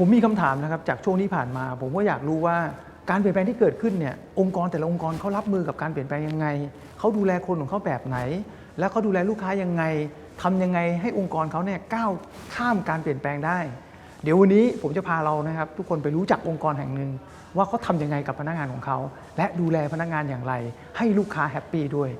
ผมมีคำถามนะครับจากช่วงที่ผ่านมา ผมก็อยากรู้ว่าการเปลี่ยนแปลงที่เกิดขึ้นเนี่ยองค์กรแต่ละองค์กรเขารับมือกับการเปลี่ยนแปลงยังไงเขาดูแลคนของเขาแบบไหน แล้วเขาดูแลลูกค้ายังไงทำยังไงให้องค์กรเขาเนี่ยก้าวข้ามการเปลี่ยนแปลงได้ เดี๋ยววันนี้ผมจะพาเรานะครับทุกคนไปรู้จักองค์กรแห่งหนึ่งว่าเขาทำยังไงกับพนักงานของเขา และดูแลพนักงานอย่างไร ให้ลูกค้าแฮปปี้ด้วย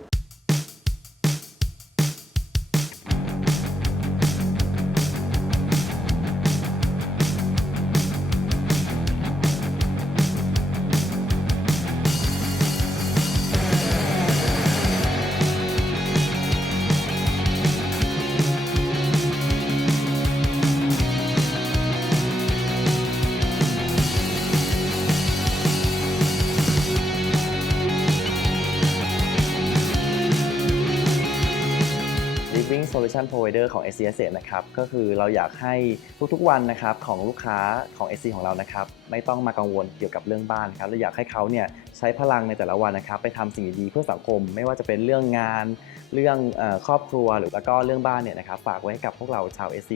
Solution Provider ของ SC Asset นะครับก็คือเราอยากให้ทุกๆวันนะครับของลูกค้าของ SC ของเรานะครับไม่ต้องมากังวลเกี่ยวกับเรื่องบ้านครับเราอยากให้เขาเนี่ยใช้พลังในแต่ละวันนะครับไปทำสิ่งดีๆเพื่อสังคม ไม่ว่าจะเป็นเรื่องงาน เรื่องเออครอบครัวหรือแล้วก็เรื่องบ้านเนี่ยนะครับฝากไว้ให้กับพวกเราชาว SC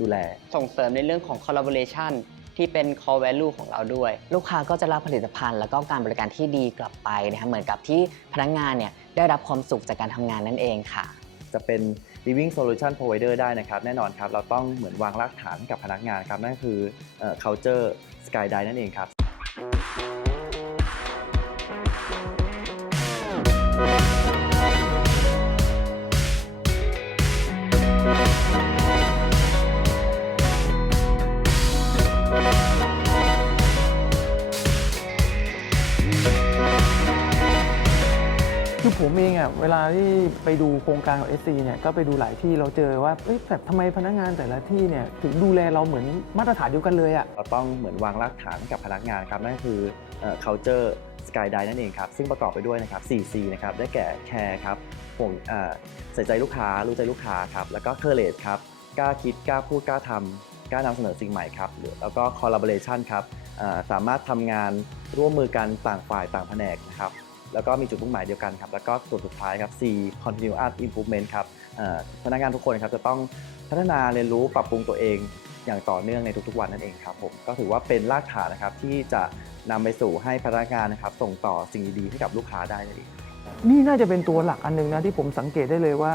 ดูแล ส่งเสริมในเรื่องของ collaboration ที่เป็น core value ของเราด้วย ลูกค้าก็จะรับผลิตภัณฑ์ แล้วก็การบริการที่ดีกลับไปนะครับเหมือนกับที่พนักงานเนี่ยได้รับความสุขจากการทำงานนั่นเองค่ะ จะเป็น living solution provider ได้นะครับแน่นอนครับเราต้องเหมือนวางรากฐานกับพนักงานครับนั่นคือเอ่อ culture skydive นั่นเองครับ ผมเองอะเวลาที่ไปดูโครงการของ SC เนี่ยก็ไปดูหลายที่เราเจอว่าเอ้ยแบบทำไมพนักงานแต่ละที่เนี่ยถึงดูแลเราเหมือนมาตรฐานเดียวกันเลยอะเราต้องเหมือนวางรากฐานกับพนักงานครับนั่นคือเอ่อ culture skydive นั่นเองครับซึ่งประกอบไปด้วยนะครับ 4C นะครับได้แก่ care ครับห่วงเอ่อใส่ใจลูกค้ารู้ใจลูกค้าครับแล้วก็ courage ครับกล้าคิดกล้าพูดกล้าทำกล้านำเสนอสิ่งใหม่ครับหรือแล้วก็ collaboration ครับเอ่อสามารถทำงานร่วมมือกันต่างฝ่ายต่างแผนกนะครับ แล้วก็มีจุดมุ่งหมายเดียวกันครับแล้วก็ส่วนสุดท้ายครับ C continuous improvement ครับเอ่อพนักงานทุกคนครับจะต้องพัฒนาเรียนรู้ปรับปรุงตัวเองอย่างต่อเนื่องในทุกๆวันนั่นเองครับผมก็ถือว่าเป็นรากฐานนะครับที่จะนำไปสู่ให้พนักงานนะครับส่งต่อสิ่งดีๆให้กับลูกค้าได้นั่นเองนี่น่าจะเป็นตัวหลักอันหนึงนะที่ผมสังเกตได้เลยว่า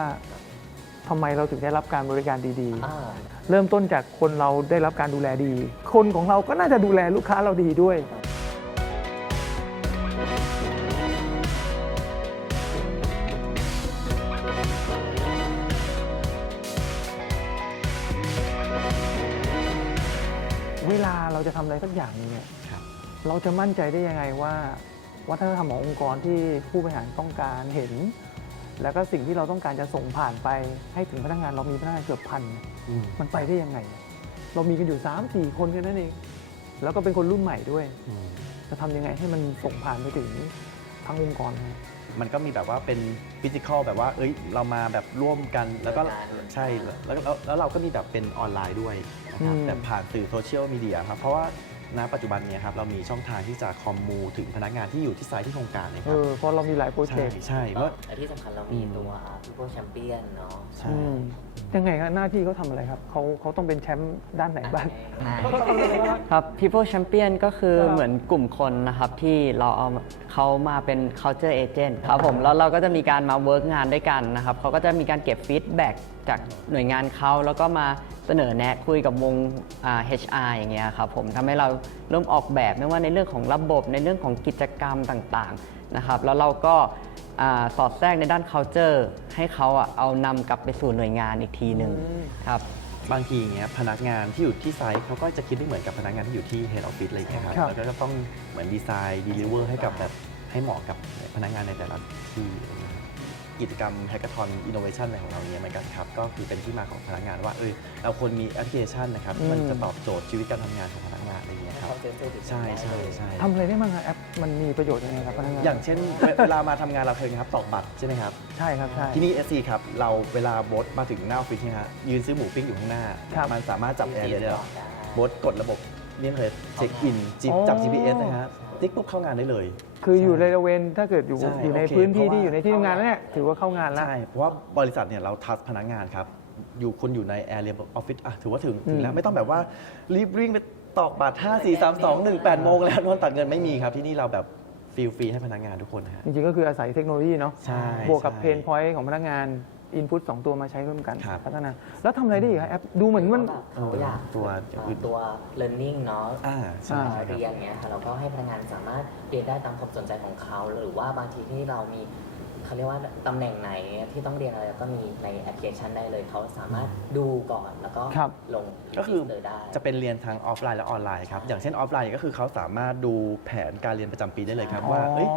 ทำไมเราถึงได้รับการบริการดีๆ เริ่มต้นจากคนเราได้รับการดูแลดี คนของเราก็น่าจะดูแลลูกค้าเราดีด้วยำอะไรสักอย่างหนึงเนี่ยครับ เราจะมั่นใจได้ยังไงว่า วัฒนธรรมขององค์กรที่ผู้บริหารต้องการเห็น แล้วก็สิ่งที่เราต้องการจะส่งผ่านไปให้ถึงพนักงานเรามีพนักงานเกือบพันเนี่ยมันไปได้ยังไง เรามีกันอยู่ 3 4 คนแค่นั้นเอง แล้วก็เป็นคนรุ่นใหม่ด้วยจะทำยังไงให้มันส่งผ่านไปถึงทั้งองค์กรนะ มันก็มีแบบว่าเป็นฟิสิกอลแบบว่าเอ้ยเรามาแบบร่วมกันแล้วก็ร่วมงานร่วมงานใช่แล้วแล้วแล้วเราก็มีแบบเป็นออนไลน์ด้วยนะครับอืมแบบผ่านสื่อโซเชียลมีเดียครับเพราะว่า ณปัจจุบันเนี้ครับเรามีช่องทางที่จะคอมมูถึงพนักงานที่อยู่ที่ไซต์ที่โครงการเลยคเอรับอเพราะเรามีหลายโปรเจใช่กต์ใช่ว่าและที่สำคัญเรามีตัว People Champion เนาะใช่ อืมยังไงครับหน้าที่เขาทำอะไรครับเขาเขาต้องเป็นแชมป์ด้านไหนบ้าง ครับ People Champion ก็คือครับเหมือนกลุ่มคนนะครับ ที่เราเอาเขามาเป็น culture agent ครับผม แล้วเราก็จะมีการมาเวิร์กงานด้วยกันนะครับเขาก็จะมีการเก็บฟีดแบ็กจากหน่วยงานเขาแล้วก็มาเสนอแนะคุยกับวงอ่า HR อย่างเงี้ยครับผมทำให้เราเริ่มออกแบบไม่ว่าในเรื่องของระบบในเรื่องของกิจกรรมต่างๆนะครับแล้วเราก็อ่าสอดแทรกในด้าน culture ให้เขาอะเอานำกลับไปสู่หน่วยงานอีกทีหนึ่งครับบางทีอย่างเงี้ยพนักงานที่อยู่ที่ไซต์เขาก็จะคิดไม่เหมือนกับพนักงานที่อยู่ที่ head office อะไรอย่างเงี้ยครับครับแล้วก็จะต้องเหมือนดีไซน์ deliver ให้กับแบบให้เหมาะกับพนักงานในแต่ละที่อะไรเงี้ยครับกิจกรรม hackathon innovation อะไรของเราเนี่ยเหมือนกันครับ ก็คือเป็นที่มาของพนักงานว่าเออเราควรมีแอปพลิเคชันนะครับที่มันอืมจะตอบโจทย์ชีวิตการทำงานของพนักงาน อะไรเงี้ยครับใช่ใช่ใช่ทำอะไรได้บ้างครับแอปมันมีประโยชน์ยังไงครับพนักงานอย่างเช่น เวเวลามาทำงานเราเคยนะครับตอกบัตรใช่ไหมครับ ใช่ครับใช่ ที่นี่ SC ครับ เราเวลาโบสมาถึงหน้าออฟฟิศเนี่ยฮะยืนซื้อหมูปิ้งอยู่ข้างหน้า ครับมันสามารถจับแอร์ได้เลยโบสกดระบบนี่เลยเช็คอินจิบอ๋อจับ GPS นะฮะติ๊กปุ๊บเข้างานได้เลย คืออยู่ในระเวนถ้าเกิดอยู่ใช่อยู่ในโอเคพื้นที่เพราะว่า ที่อยู่ในที่ทำงานแล้วเนี่ยถือว่าเข้างานแล้ว ใช่ เพราะว่าบริษัทเนี่ยเราทัสพนักงานครับ อยู่คุณอยู่ในแอร์เรียออฟฟิศอะถือว่าถึงถึงแล้วอืมไม่ต้องแบบว่ารีบวิ่งไป ตอกบัตร5 4 3 2 1 8โมงแล้วนอนตัดเงินไม่มีครับที่นี่เราแบบฟรีฟรีให้พนักงานทุกคนนะฮะ จริงๆ ก็คืออาศัยเทคโนโลยีเนาะใช่บวกกับใช่เพนพอยต์ของพนักงานอินพุตสองตัวมาใช้ร่วมกันครับ พัฒนา แล้วทำอะไรได้อีกครับแอปดูเหมือนมันแบบเขาอยากตัวเอ่อตัว learning เนาะอ่าใช่อ่าครับเรียนเนี้ยค่ะเราก็ให้พนักงานสามารถเรียนได้ตามความสนใจของเขา หรือว่าบางทีที่เรามี เขาเรียกว่าตำแหน่งไหนที่ต้องเรียนอะไรแล้วก็มีในแอปพลิเคชันได้เลย เขาสามารถดูก่อนแล้วก็ครับ ลงก็คือเลยได้ จะเป็นเรียนทั้งออฟไลน์และออนไลน์ครับ อย่างเช่นออฟไลน์ก็คือเขาสามารถดูแผนการเรียนประจำปีได้เลยครับ ว่าเอ้ย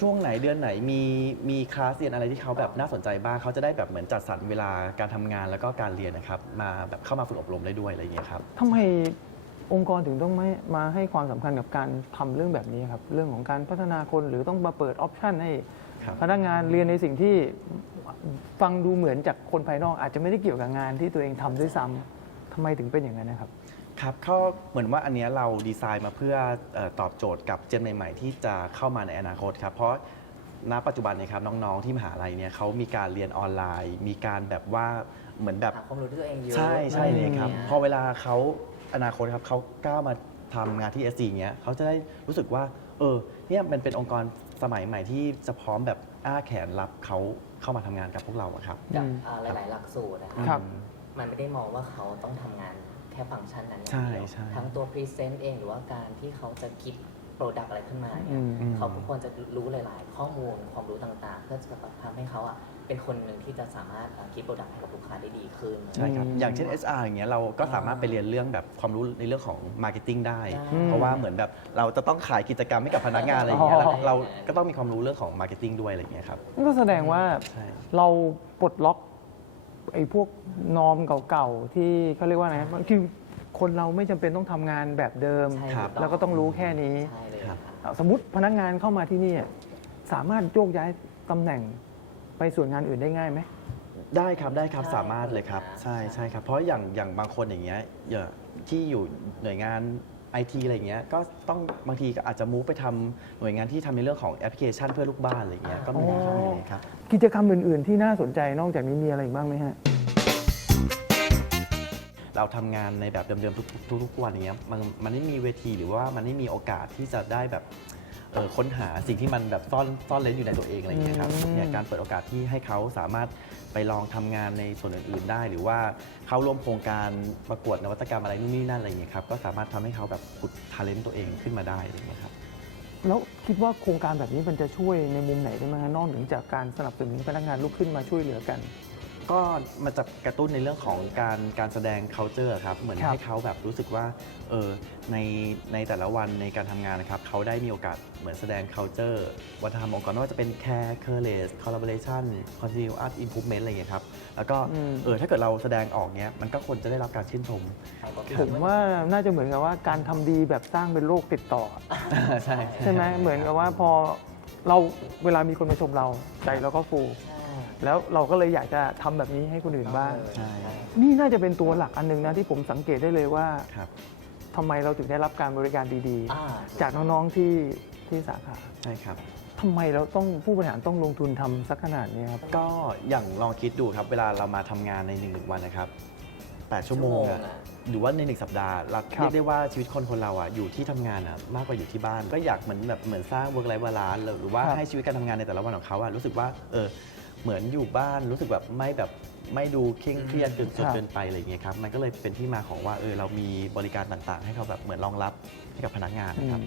ช่วงไหนเดือนไหนมีมีคลาสเรียนอะไรที่เขาแบบน่าสนใจบ้างเขาจะได้แบบเหมือนจัดสรรเวลาการทำงานแล้วก็การเรียนนะครับมาแบบเข้ามาฝึกอบรมได้ด้วยอะไรอย่างเงี้ยครับ ทำไมองค์กรถึงต้องไม่มาให้ความสำคัญกับการทำเรื่องแบบนี้ครับ เรื่องของการพัฒนาคนหรือต้องมาเปิดออปชันให้ครับ พนักงานเรียนในสิ่งที่ฟังดูเหมือนจากคนภายนอกอาจจะไม่ได้เกี่ยวกับงานที่ตัวเองทำด้วยซ้ำทำไมถึงเป็นอย่างนั้นนะครับ ครับก็เหมือนว่าอันเนี้ยเราดีไซน์มาเพื่อเอ่อตอบโจทย์กับเจนใหม่ ๆ ที่จะเข้ามาในอนาคตครับเพราะณปัจจุบันเนี่ยครับน้องๆที่มหาลัยเนี่ยเขามีการเรียนออนไลน์ มีการแบบว่าเหมือนแบบ หาความรู้ด้วยตัวเองเยอะใช่ใช่เลยครับอะไอย่างงี้พอเวลาเขาอนาคตครับเขาก้าวมาทำงานที่ SC เงี้ยเขาจะได้รู้สึกว่า เออเนี่ยมันเป็นองค์กร สมัยใหม่ที่จะพร้อมแบบอ้าแขนรับเขาเข้ามาทำงานกับพวกเราอะครับ กับอืมอ่าหลาย ๆ หลักสูตรนะคครัรับมันไม่ได้มองว่าเขาต้องทำงานแค่ฟังก์ชันนั้นอย่างเดียวใช่ใช่ ทั้งตัวพรีเซนต์เองหรือว่าการที่เขาจะคิด โปรดักต์อะไรขึ้นมาอืเนี่ยมเขาก็ควรจะรู้หลาย ๆ ข้อมูลความรู้ต่างๆ เพื่อจะทำให้เขาอะเป็นคนหนึ่งที่จะสามารถเอ่อคิดโปรดักต์ให้กับลูกค้าได้ดีขึ้น ใช่ครับ อืมอย่างเช่น SR อย่างเงี้ยเราก็สามารถไปเรียนเรื่องแบบความรู้ในเรื่องของมาร์เก็ตติ้งได้ อืมเพราะว่าเหมือนแบบเราจะต้องขายกิจกรรมให้กับพนักงานอะไรอย่างเงี้ยอ๋อ เราเราก็ต้องมีความรู้เรื่องของมาร์เก็ตติ้งด้วยอะไรอย่างเงี้ยครับ นั่นก็แสดงว่าใช่ เราปลดล็อกไอ้พวกนอมเก่าๆ ที่เขาเรียกว่าไงมันคือ คนเราไม่จำเป็นต้องทำงานแบบเดิม ใช่ครับถูแล้วก็ต้องรู้แค่นี้ ใช่เลยครับครับสมมติพนักงานเข้ามาที่นี่สามารถโยกย้ายตำแหน่งไปส่วนงานอื่นได้ง่ายไหม ได้ครับได้ครับใช่สามารถเลยครับใช่ใช่ ใช่ครับเพราะอย่างอย่างบางคนอย่างเงี้ยอย่างที่อยู่หน่วยงานไอทีอะไรอย่างเงี้ยก็ต้องบางทีก็อาจจะมูฟไปทำหน่วยงานที่ทำในเรื่องของแอปพลิเคชันเพื่อลูกบ้านอะไรอย่างเงี้ยก็มีอ๋อครับมีครับ กิจกรรมอื่น ๆ ที่น่าสนใจนอกจากนี้มีอะไรอีกบ้างไหมฮะ เราทำงานในแบบเดิมๆทุกทุกทุกวันอย่างเงี้ยมันมันไม่มีเวทีหรือว่ามันไม่มีโอกาสที่จะได้แบบเอ่อค้นหาสิ่งที่มันแบบซ่อนซ่อนเล้นอยู่ในตัวเองอะไรอย่างเงี้ยครับอืมเนี่ยการเปิดโอกาสที่ให้เขาสามารถไปลองทำงานในส่วนอื่น ๆ ได้ หรือว่าเข้าร่วมโครงการประกวดนวัตกรรมอะไรนู่นนี่นั่นอะไรอย่างเงี้ยครับก็สามารถทำให้เขาแบบขุดทาเลนต์ตัวเองขึ้นมาได้อะไรอย่างเงี้ยครับแล้วคิดว่าโครงการแบบนี้มันจะช่วยในมุมไหนได้ไหมฮะนอกเหนือจากการสนับสนุนพนักงานลุกขึ้นมาช่วยเหลือกัน ก็มันจะกระตุ้นในเรื่องของการการแสดง culture ครับ เหมือนครับให้เขาแบบรู้สึกว่าเออในในแต่ละวันในการทำงานนะครับเขาได้มีโอกาสเหมือนแสดง culture วัฒนธรรมองค์กรไม่ว่าจะเป็น care courage collaboration continuous improvement อะไรอย่างเงี้ยครับ แล้วก็อืม เออถ้าเกิดเราแสดงออกเนี้ยมันก็ควรจะได้รับการชื่นชม ผมว่าน่าจะเหมือนกับว่าการทำดีแบบสร้างเป็นโรคติดต่อ ใช่ ใช่ไหมเหมือนกับว่าพอเราเวลามีคนมาชมเราใจเราก็ฟู แล้วเราก็เลยอยากจะทำแบบนี้ให้คนอื่นบ้าง ใช่นี่น่าจะเป็นตัวหลักอันหนึงนะที่ผมสังเกตได้เลยว่าครับ ทำไมเราถึงได้รับการบริการดีอ่า ๆ จากน้องๆที่ที่สาขาใช่ครับ ทำไมเราต้องผู้บริหารต้องลงทุนทำสักขนาดนี้ครับ ก็อย่างลองคิดดูครับ เวลาเรามาทำงานในหนึ่งหนึ่งวันนะครับ8ชั่วโมงชั่วโมงอะอะ หรือว่าในหนึ่งสัปดาห์เราครับ เรียกได้ว่าชีวิตคนคนเราอะอยู่ที่ทำงานอะมากกว่าอยู่ที่บ้าน ก็อยากเหมือนแบบเหมือนสร้าง work life balance หรือว่าครับให้ชีวิตการทำงานในแต่ละวันของเขาอะรู้สึกว่าเออ เหมือนอยู่บ้านรู้สึกแบบไม่แบบไม่ดูเคร่งเครียดเกินจนเกินไปอะไรอย่างเงี้ยครับมันก็เลยเป็นที่มาของว่าเออเรามีบริการต่างๆ ให้เขาแบบเหมือนรองรับให้กับพนักงานนะครับ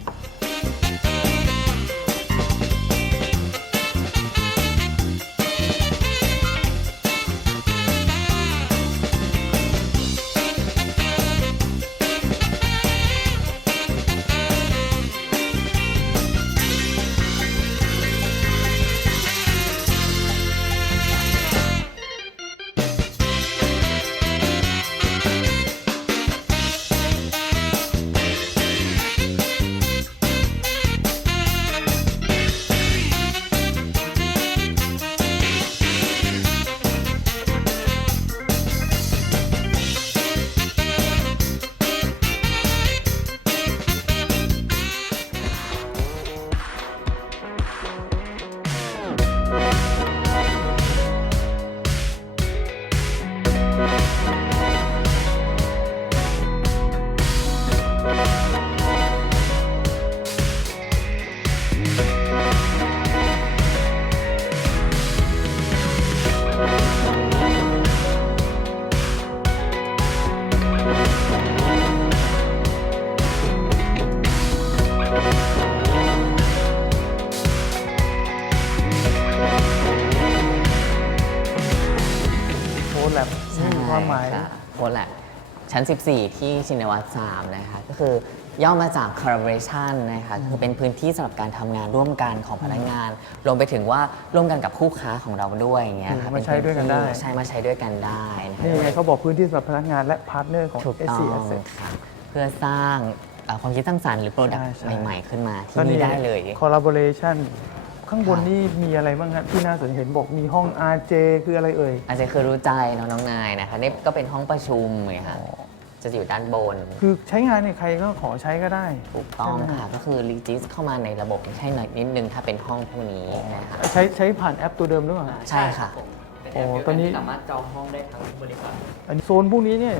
ชั้น 14 ที่ชินวัตร3นะคะก็คือย่อมาจาก collaboration นะคะคือเป็นพื้นที่สำหรับการทำงานร่วมกันของพนักงาน รวมไปถึงว่าร่วมกันกับคู่ค้าของเราด้วยอย่างเงี้ยค่ะมาใช้ด้วยกันได้เป็พื้ที่ใช่มาใช้ด้วยกันได้นะคะนี่ไงเขาบอกพื้นที่สำหรับพนักงานและพาร์ทเนอร์ของ ถูกต้อ SC ง Asset ค่ะเพื่อสร้างเอ่อความคิดสร้างสรรค์หรือโปรดักใช่ต์ใช่ ใหม่ๆ ขึ้นมาที่นี่ได้เลย collaboration ข้างบนครับนี่มีอะไรบ้างฮะที่น่าสนใจเห็นบอกมีห้อง RJ คืออะไรเอ่ย อาจจะคือรู้ใจน้องน้องนายนะคะนี่ก็เป็นห้องประชุมเลยค่ะ จะอยู่ด้านบน คือใช้งานเนี่ยใครก็ขอใช้ก็ได้ ถูกต้องใช่ไหมค่ะ ก็คือรีจิสเข้ามาในระบบใช่หน่อยนิดนึงถ้าเป็นห้องพวกนี้นะคะใช้ใช้ผ่านแอปตัวเดิมหรือเปล่า ใช่ค่ะเป็นโอ้แอปเดียวตอนนี้ที่สามารถจองห้องได้ทั้งบริษัทอันโซนพวกนี้เนี่ย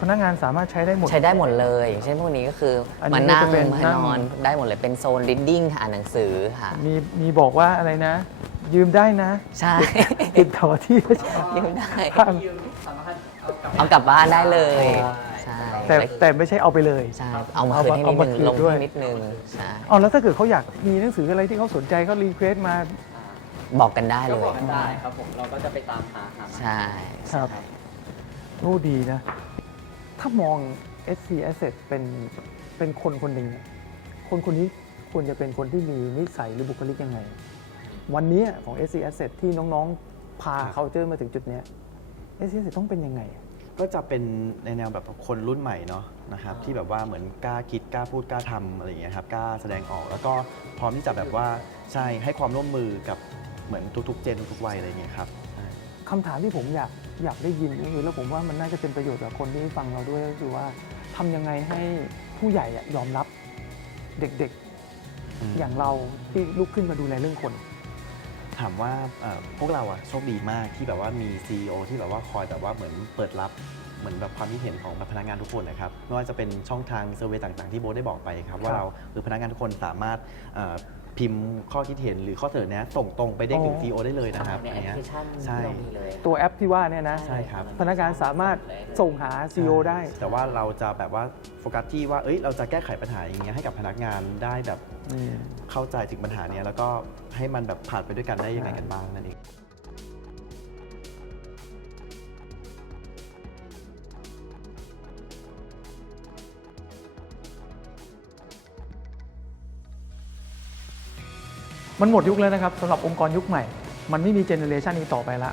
พนักงานสามารถใช้ได้หมด ใช้ได้หมดเลยอย่างเช่นพวกนี้ก็คืออันนี้มานั่งก็จะเป็นมานั่งนอนได้หมดเลยเป็นโซน reading ค่ะอ่านหนังสือค่ะ มีมีบอกว่าอะไรนะ ยืมได้นะ ใช่ติดต่อที่ยืมได้ เอากลับเอากลับบ้านได้เลยใช่แต่แต่ไม่ใช่เอาไปเลย ใช่เอามาเอาคืนมาให้เอานิดมานึงคืนลงด้วยให้นิดนึงใช่อ๋อแล้วถ้าเกิดเขาอยากมีหนังสืออะไรที่เขาสนใจเขารีเควสต์มาบอกกันได้ก็เลบอยกกันได้ครับผมเราก็จะไปตามหาหามาใช่ ครับใช่โอ้ดีนะ ถ้ามอง SC Asset เป็นเป็นคนคนหนึ่งเนี่ยคนคนนี้ควรจะเป็นคนที่มีนิสัยหรือบุคลิกยังไง วันนี้ของ SC Asset ที่น้องๆ พา culture มาถึงจุดเนี้ย SC Asset ต้องเป็นยังไง ก็จะเป็นในแนวแบบคนรุ่นใหม่เนาะนะครับที่แบบว่าเหมือนกล้าคิดกล้าพูดกล้าทำอะไรอย่างเงี้ยครับกล้าแสดงออกแล้วก็พร้อมที่จะแบบว่าใช่ให้ความร่วมมือกับเหมือนทุกๆ เจนทุกๆวัยอะไรอย่างเงี้ยครับใช่คำถามที่ผมอยากอยากได้ยินก็คือแล้วผมว่ามันน่าจะเป็นประโยชน์กับคนที่ฟังเราด้วยก็คือว่าทำยังไงให้ผู้ใหญ่อะยอมรับเด็กอืมๆอย่างเราที่ลุกขึ้นมาดูแลเรื่องคน ถามว่าเอ่อพวกเราอะโชคดีมากที่แบบว่ามี CEO ที่แบบว่าคอยแบบว่าเหมือนเปิดรับเหมือนแบบความคิดเห็นของพนักงานทุกคนนะครับไม่ว่าจะเป็นช่องทางเซอร์เวยต่างๆที่โบทได้บอกไปครับ ว่าเราหรือพนักงานทุกคนสามารถเอ่อพิมพ์ข้อคิดเห็นหรือข้อเสนอแนะส่งตรงไปได้ถึงอ๋อ CEO ได้เลยนะครับในอัแอนปพเนี้ยลิเคชันใช่ที่เรามีเลยตัวแอปที่ว่าเนี่ยนะใช่ครับพนักงานสามารถส่งหา CEO ได้ แต่ว่าเราจะแบบว่าโฟกัสที่ว่าเอ้ยเราจะแก้ไขปัญหาอย่างเงี้ยให้กับพนักงานได้แบบ เข้าใจถึงปัญหาเนี้ยแล้วก็ให้มันแบบผ่านไปด้วยกันได้ยังไงกันบ้างนั่นเองมันหมดยุคแล้วนะครับสำหรับองค์กรยุคใหม่ มันไม่มีเจเนอเรชันนี้ต่อไปละ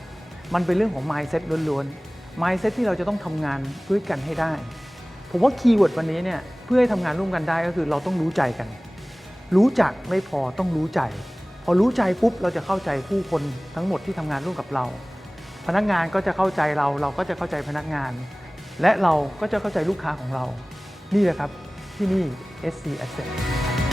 มันเป็นเรื่องของ mindset ล้วนๆ mindset ที่เราจะต้องทำงานด้วยกันให้ได้ ผมว่าคีย์เวิร์ดวันนี้เนี่ยเพื่อให้ทำงานร่วมกันได้ก็คือเราต้องรู้ใจกัน รู้จักไม่พอต้องรู้ใจ พอรู้ใจปุ๊บเราจะเข้าใจผู้คนทั้งหมดที่ทำงานร่วมกับเรา พนักงานก็จะเข้าใจเรา เราก็จะเข้าใจพนักงาน และเราก็จะเข้าใจลูกค้าของเรา นี่แหละครับที่นี่ SC Asset